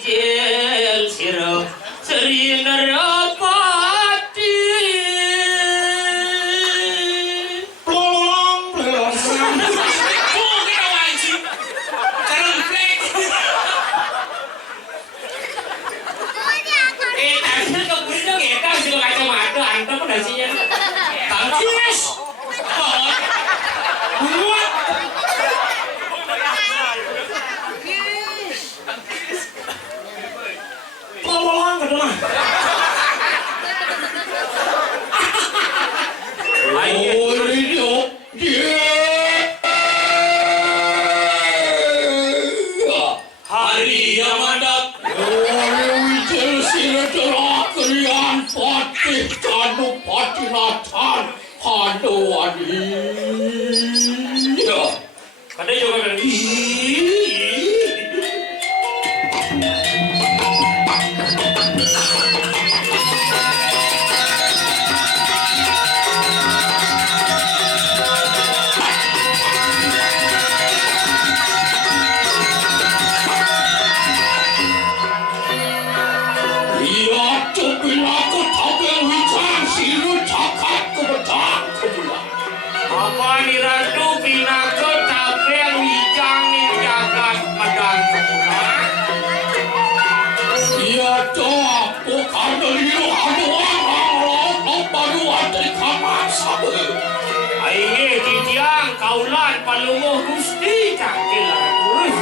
wijil sira Sri Nerapati Plolong plolong. oh kita wajib keremplek tadi keburi dong ya kan juga kacamata antar pedasinya tangkis buat Plolong kedua. ayo hari Ramadan kada juga kan apa ni ratu pinako tapeng wijang ni jagat madan semula aye titiang kaulan palumuh gusti cakil terus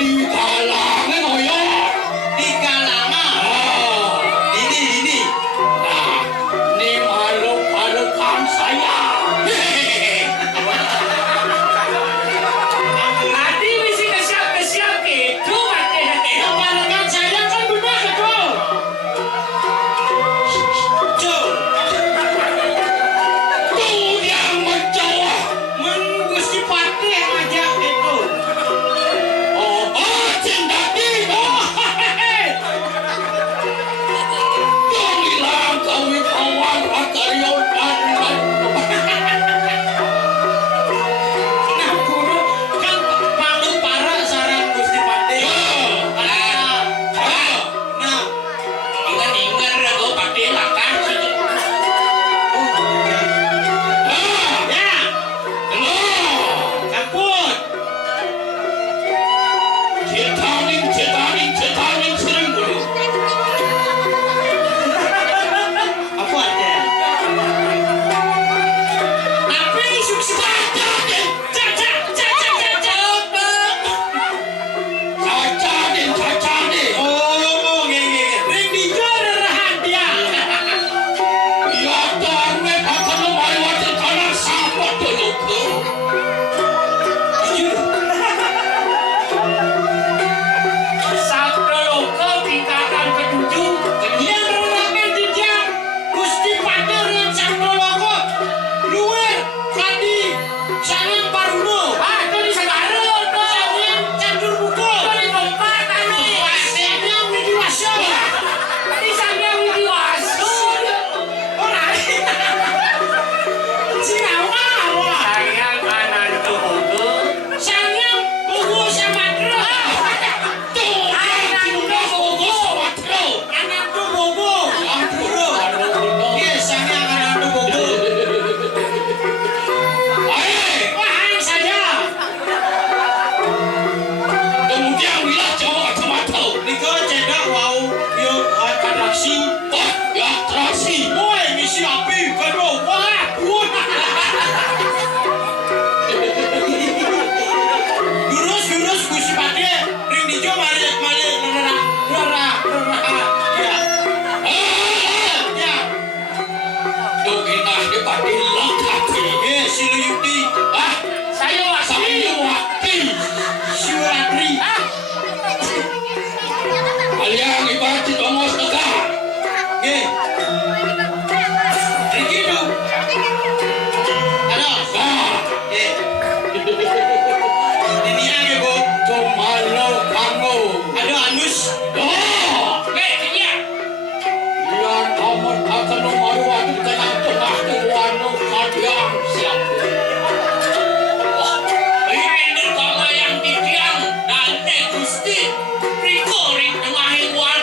di kalangan hoyo. Di kalangan. Ini. Nah, ini makhluk-makhlukan saya. Adi mesti kesiap gitu, Adi. Kepalakan saya kan benar itu. Cuk. Tuh yang menjawab. Gusti Patih ngajak itu. Cindaki. Yang hilang kewibawaan Rakaryon dan Nah, kudu kan malu para sarang Gusti Patih. Nah, ingat aku pakai langkah. ya, kaput. Cetaning sering dulu. Apa ada? Tapi sukses aja. Cacanin. Oh, nge. Ring dijual rahasia. Ya tarwe akan melewati tanah siapa dulu ke? Sabda lokal tingkatan ketujuh. Yang rame di jam Gusti Patih yang Sabdo Logo. Luar Kadi Sangat Paruno. Itu di Segarun. Sangat Catur Buko. Itu di tempat ini. Sangat Widiwaso. Di sana Widiwasu. Orang Sinawa. Sayang kanan tubuhku. Sangat Buku Samadro. Kanan tubuhku. Anak tu Bobo. Yes, sangat anak tu Bobo. Wahai saja. Kemudian bila Jawa Kemato. Niko cedak wau yo atraksi. Ya terasi. Woi, misi api kedua. Wah, buat. Jurus Gusti Patih ring dijo mari lerah. Ya. Ya. Dokinah dipati lakati. Silu Yukti. Saya wakti. Siwatri. Kalian ibarat tongos tegak. Nggih. Rigido. Halo. Nggih. Ini age, Bu. Kemana kamu? Aduh, Anus. Iya. Yang amat akan memarwati tengah-tengah kewanu kadiang siapa? Ini kamu yang didiam dan Gusti. Riko ring tengah hewan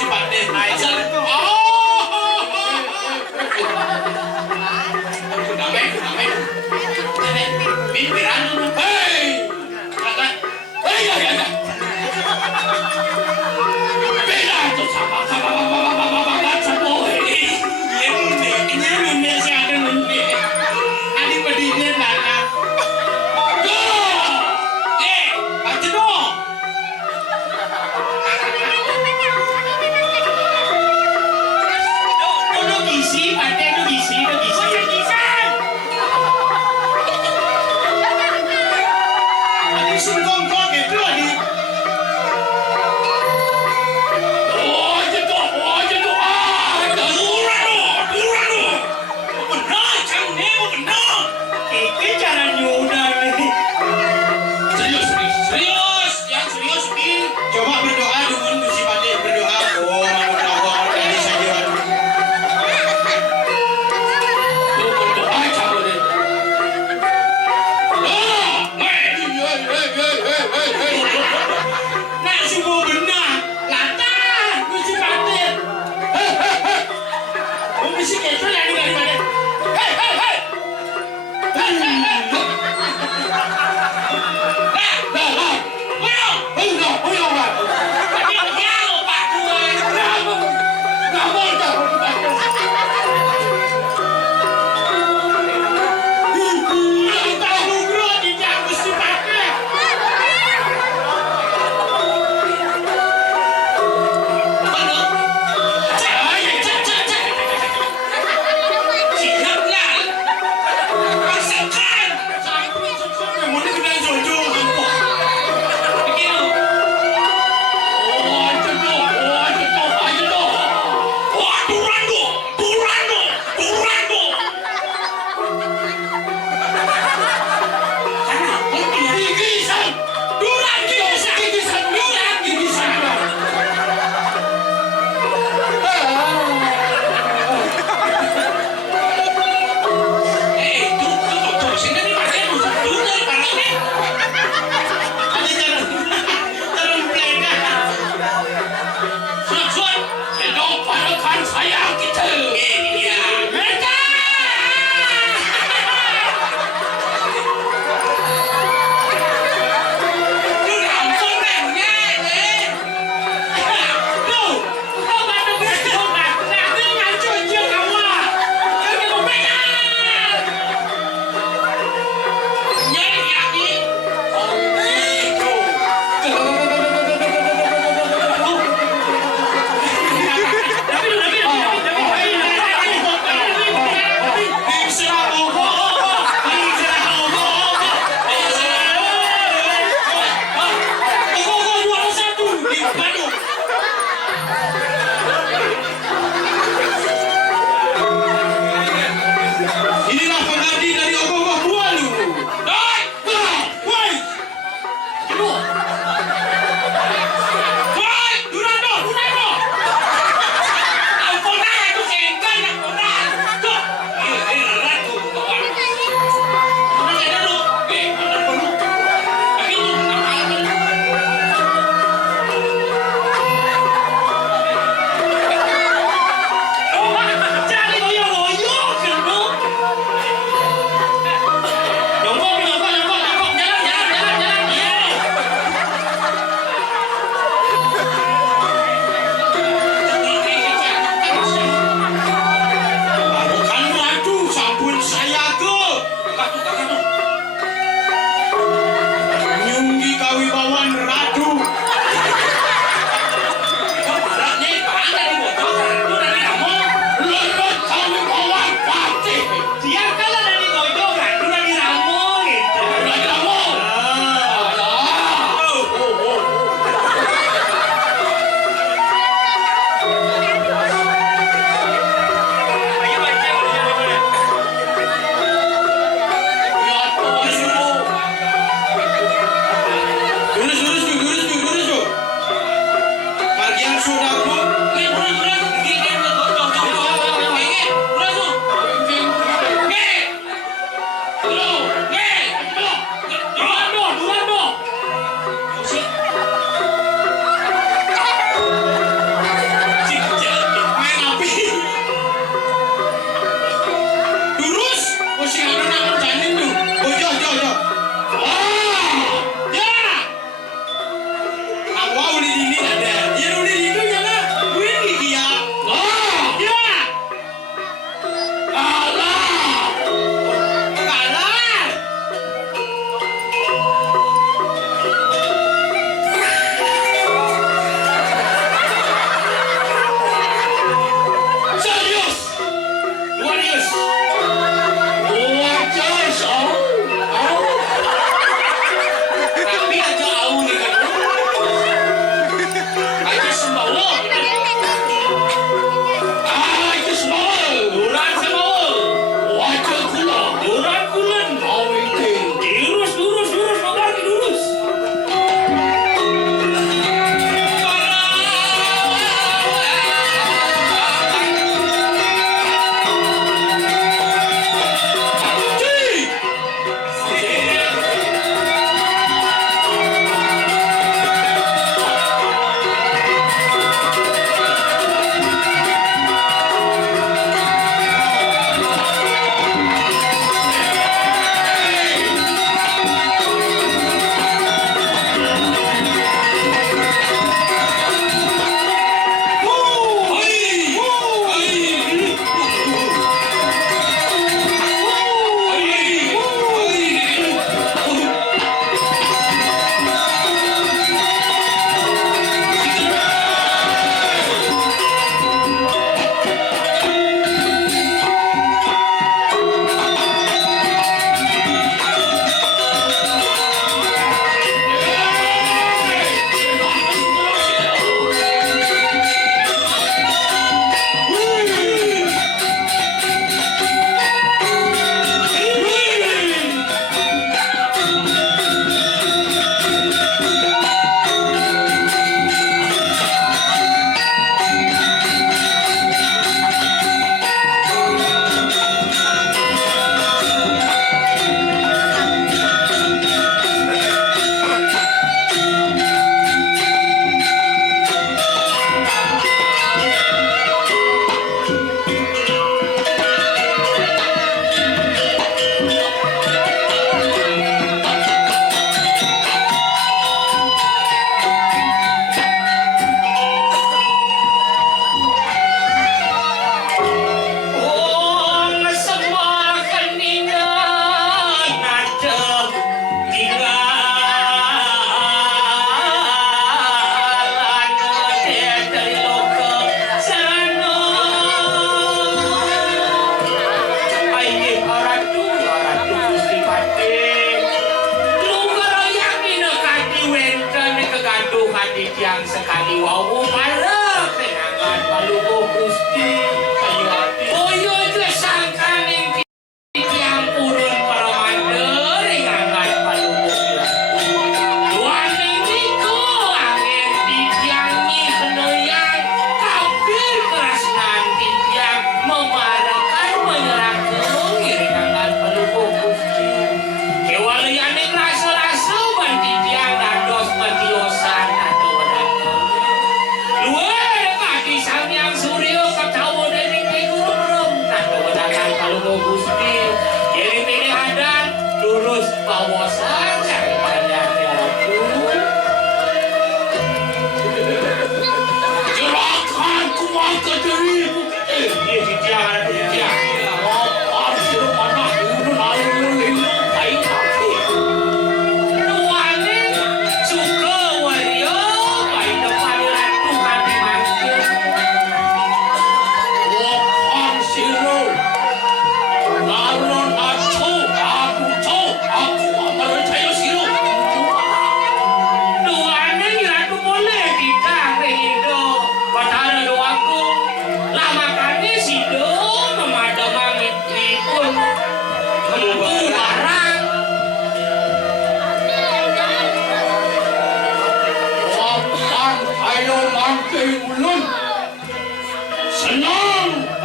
Gusti Pade. Asal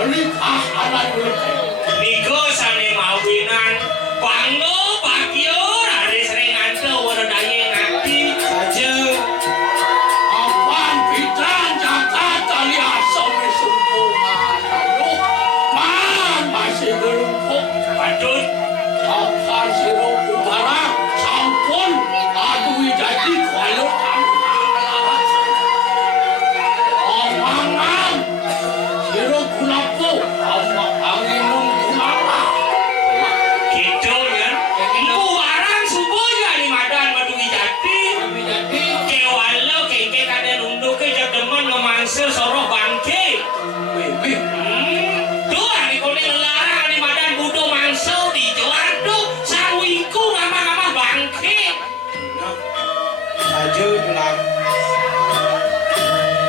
menikah anak menikah. Niko sane mawinan panggo bagyo rade sering ante werdaya ngati saja Apaan pitan Jakarta lihat sampai sumpungan. Aduh, man masih gelempuk. patut Apaan sirup barang sampun. Aduh jadi kalau Amangan sirup kunapu. Angin kumala. gitu ya ibu barang subuhnya di madan madui jati Jadi kewalo keke kada nunduk ke jak demen ngemansel soroh bangke Bebe. tuh di kone larang di madan budo mansel di joardo sawiku ngama-ngama bangke Saja gelap.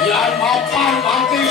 Yan mapan bangkis